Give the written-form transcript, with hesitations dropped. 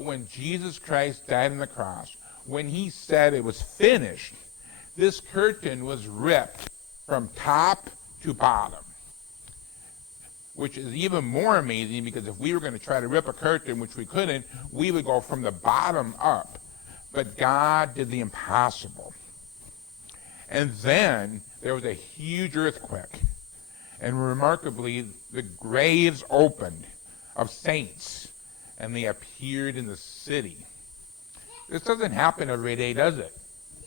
But when Jesus Christ died on the cross, when he said it was finished, this curtain was ripped from top to bottom, which is even more amazing because if we were going to try to rip a curtain, which we couldn't, we would go from the bottom up. But God did the impossible. And then there was a huge earthquake. And remarkably, the graves opened of saints, and they appeared in the city. This doesn't happen every day, does it?